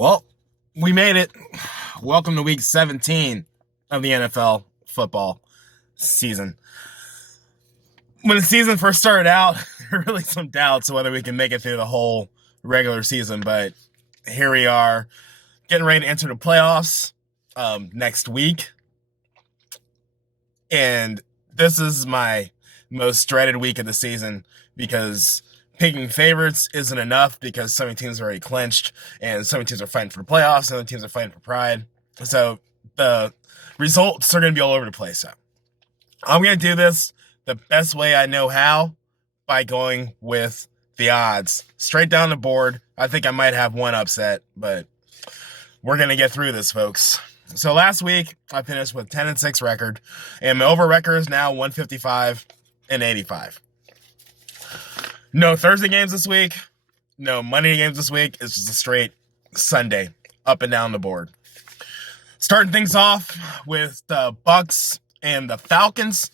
Well, we made it. Welcome to week 17 of the NFL football season. When the season first started out, there were really some doubts whether we can make it through the whole regular season, but here we are, getting ready to enter the playoffs next week. And this is my most dreaded week of the season because picking favorites isn't enough because so many teams are already clinched and so many teams are fighting for the playoffs, and other teams are fighting for pride. So the results are going to be all over the place. So I'm going to do this the best way I know how, by going with the odds straight down the board. I think I might have one upset, but we're going to get through this, folks. So last week I finished with 10-6 record, and my over record is now 155-85. No Thursday games this week, no Monday games this week. It's just a straight Sunday up and down the board. Starting things off with the Bucs and the Falcons.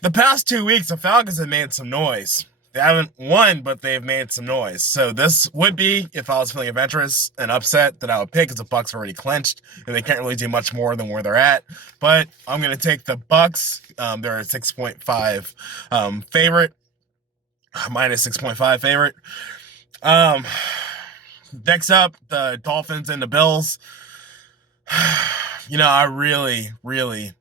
The past 2 weeks, the Falcons have made some noise. They haven't won, but they've made some noise. So this would be, if I was feeling adventurous, an upset that I would pick, because the Bucs are already clinched and they can't really do much more than where they're at. But I'm going to take the Bucs. They're a 6.5 favorite, minus 6.5 favorite. Next up, the Dolphins and the Bills. I really, really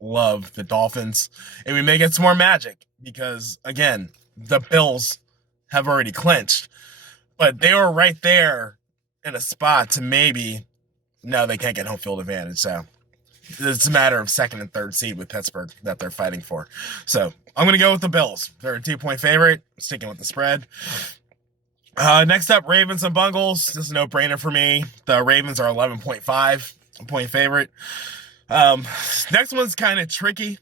love the Dolphins, and we may get some more magic because, again, the Bills have already clinched, but they were right there in a spot to maybe. No, they can't get home field advantage, so it's a matter of second and third seed with Pittsburgh that they're fighting for. So I'm going to go with the Bills. They're a 2-point favorite, sticking with the spread. Next up, Ravens and Bengals. This is a no-brainer for me. The Ravens are 11.5 point favorite. Next one's kind of tricky,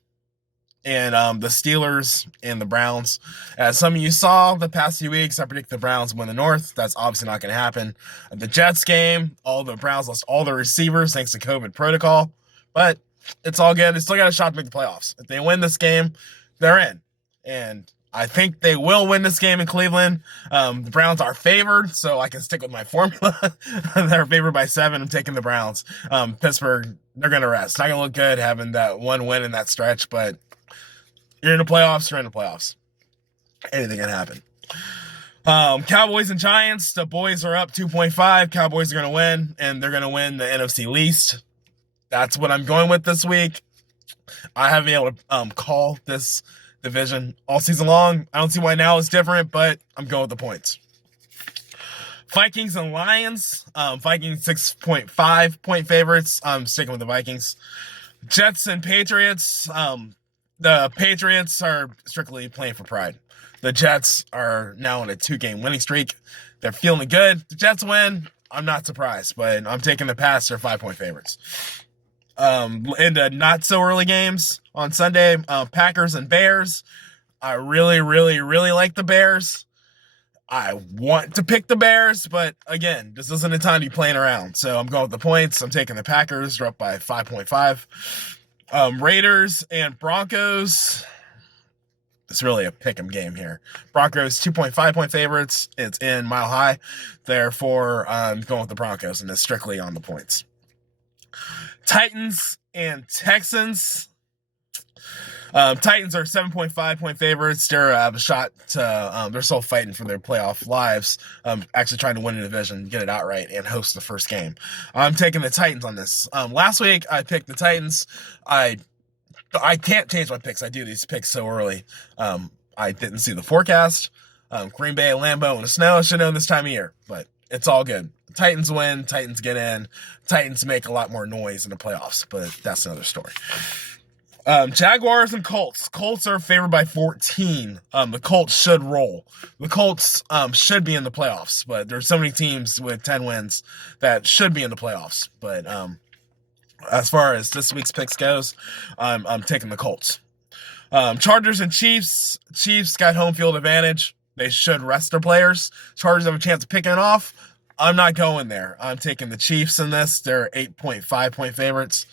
and the Steelers and the Browns. As some of you saw the past few weeks, I predict the Browns win the North. That's obviously not going to happen. The Jets game, all the Browns lost all their receivers thanks to COVID protocol, but it's all good. They still got a shot to make the playoffs. If they win this game, they're in, and I think they will win this game in Cleveland. The Browns are favored, so I can stick with my formula. They're favored by 7. I'm taking the Browns. Pittsburgh, they're going to rest. Not going to look good having that one win in that stretch, but you're in the playoffs, Anything can happen. Cowboys and Giants, the boys are up 2.5. Cowboys are going to win, and they're going to win the NFC least. That's what I'm going with this week. I haven't been able to call this division all season long. I don't see why now it's different, but I'm going with the points. Vikings and Lions. Vikings 6.5 point favorites. I'm sticking with the Vikings. Jets and Patriots. The Patriots are strictly playing for pride. The Jets are now on a 2-game winning streak. They're feeling good. The Jets win. I'm not surprised, but I'm taking the Pats. They're 5-point favorites. In the not so early games on Sunday, Packers and Bears. I really, really, really like the Bears. I want to pick the Bears, but again, this isn't a time to be playing around. So I'm going with the points. I'm taking the Packers. They're up by 5.5. Raiders and Broncos. It's really a pick 'em game here. Broncos 2.5 point favorites. It's in Mile High. Therefore, I'm going with the Broncos, and it's strictly on the points. Titans and Texans. Titans are 7.5 point favorites. They're have a shot to. They're still fighting for their playoff lives. Actually trying to win the division, get it outright, and host the first game. I'm taking the Titans on this. Last week I picked the Titans. I can't change my picks. I do these picks so early. I didn't see the forecast. Green Bay, Lambeau, and the snow. I should know this time of year, but it's all good. Titans win. Titans get in. Titans make a lot more noise in the playoffs, but that's another story. Jaguars and Colts. Colts are favored by 14. The Colts should roll. The Colts should be in the playoffs, but there's so many teams with 10 wins that should be in the playoffs. But as far as this week's picks goes, I'm taking the Colts. Chargers and Chiefs. Chiefs got home field advantage. They should rest their players. Chargers have a chance of picking it off. I'm not going there. I'm taking the Chiefs in this. They're 8.5 point favorites.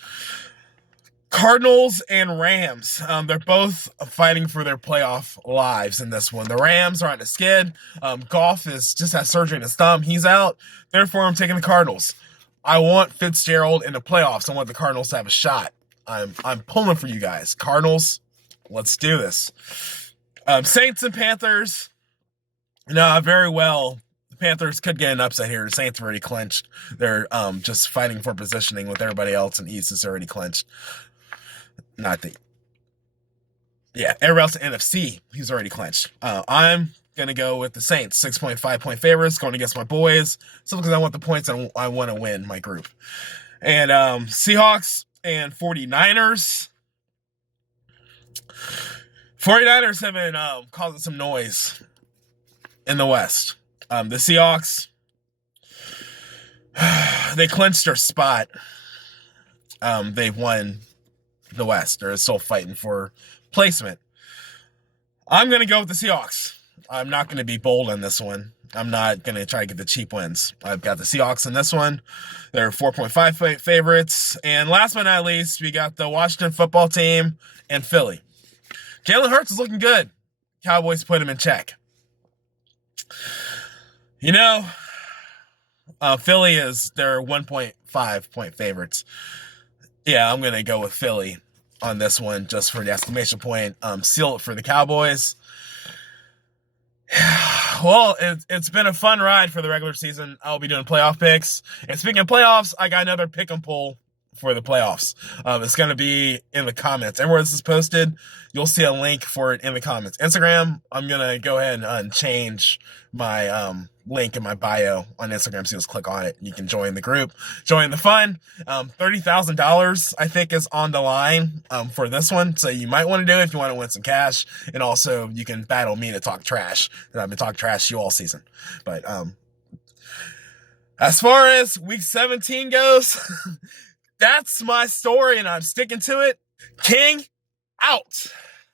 Cardinals and Rams. They're both fighting for their playoff lives in this one. The Rams are on the skid. Goff just had surgery in his thumb. He's out. Therefore, I'm taking the Cardinals. I want Fitzgerald in the playoffs. I want the Cardinals to have a shot. I'm pulling for you guys. Cardinals, let's do this. Saints and Panthers. No, very well. The Panthers could get an upset here. The Saints have already clinched. They're just fighting for positioning with everybody else, and East is already clinched. Everybody else in NFC, he's already clinched. I'm going to go with the Saints, 6.5 point favorites, going against my boys, simply because I want the points and I want to win my group. And Seahawks and 49ers. 49ers have been causing some noise in the West. The Seahawks, they clinched their spot. They've won the West. They're still fighting for placement. I'm going to go with the Seahawks. I'm not going to be bold on this one. I'm not going to try to get the cheap wins. I've got the Seahawks in this one. They're 4.5 favorites. And last but not least, we got the Washington football team and Philly. Jalen Hurts is looking good. Cowboys put him in check. Philly is their 1.5 point favorites. Yeah, I'm going to go with Philly on this one just for the exclamation point. Seal it for the Cowboys. Well, it's been a fun ride for the regular season. I'll be doing playoff picks. And speaking of playoffs, I got another pick and pull for the playoffs. It's going to be in the comments. Everywhere this is posted, you'll see a link for it in the comments. Instagram, I'm going to go ahead and change my link in my bio on Instagram, so you just click on it. You can join the group, join the fun. $30,000, I think, is on the line for this one, so you might want to do it if you want to win some cash, and also you can battle me to talk trash, because I've been talking trash to you all season. But as far as week 17 goes, that's my story, and I'm sticking to it. King, out.